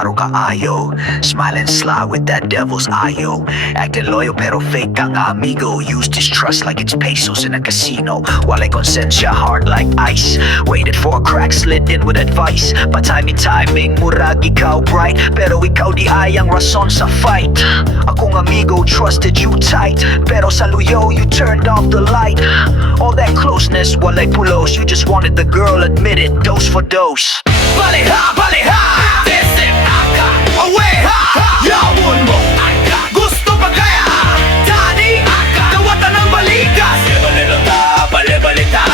klaro kaayo. Smiling sly with that devil's eye-o. Acting loyal pero fake ang amigo. Use distrust like it's pesos in a casino. While I konsensya hard like ice. Waited for a crack, slid in with advice. Timing, murag ikaw bright. Pero ikaw di ay ang rason sa fight. Akong amigo trusted you tight. Pero sa luyo you turned off the light. All that closeness, walay pulos. You just wanted the girl, admit it, dose for dose. Baliha, baliha, ITSIP aka, away ha, yawon mo aka, gusto pa kaya, tani aka, kawatan ng balikas. Balibalita, balibalita,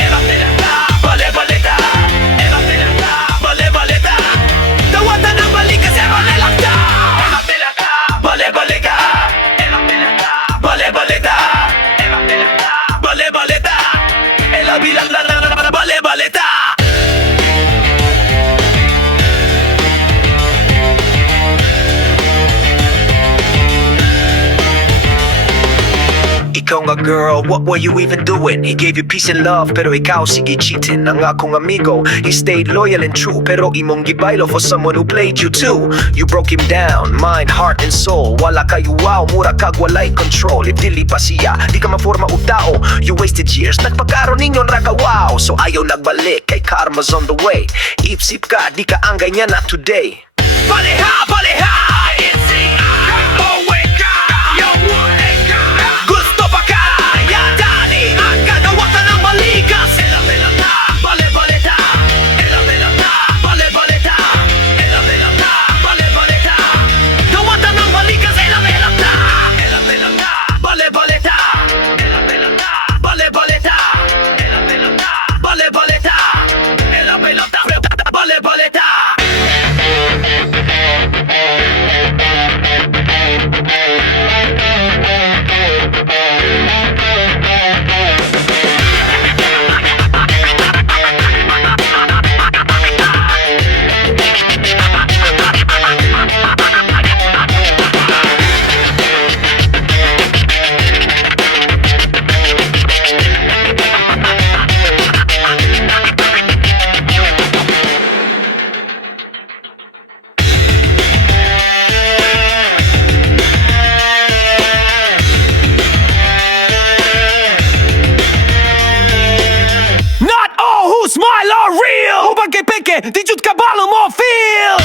elatilita, balibalita, elatilita, balibalita, kawatan ng balikas, eronelakta, elatilita, balibalita, elatilita, balibalita, elatilita, balibalita, elabilang balibalita. Ikaw nga girl, what were you even doing? He gave you peace and love, pero ikaw sige cheating. Ang akong amigo, he stayed loyal and true. Pero imong gibaylo for someone who played you too. You broke him down, mind, heart, and soul. Wala kayo wow, mura kag walay control. If dili pa siya, di ka maforma o tao. You wasted years, nagpagkaroon ninyon raka wow. So ayaw nagbalik, kay karma's on the way. Ipsip ka, di ka angay niya na today. Baliha, baliha, ITSIP aka, away ka, yawon aka, gusto pa kaya, tani aka, kawatan ng balikas. Elatilita, balibalita, elatilita, balibalita, elatilita, balibalita, kawatan ng balikas. Elatilita, elatilita, balibalita, elatilita, balibalita, elatilita, balibalita, elatilita, balibalita. Smile are real! Kung pagkipike, di jud kabalo mo feel!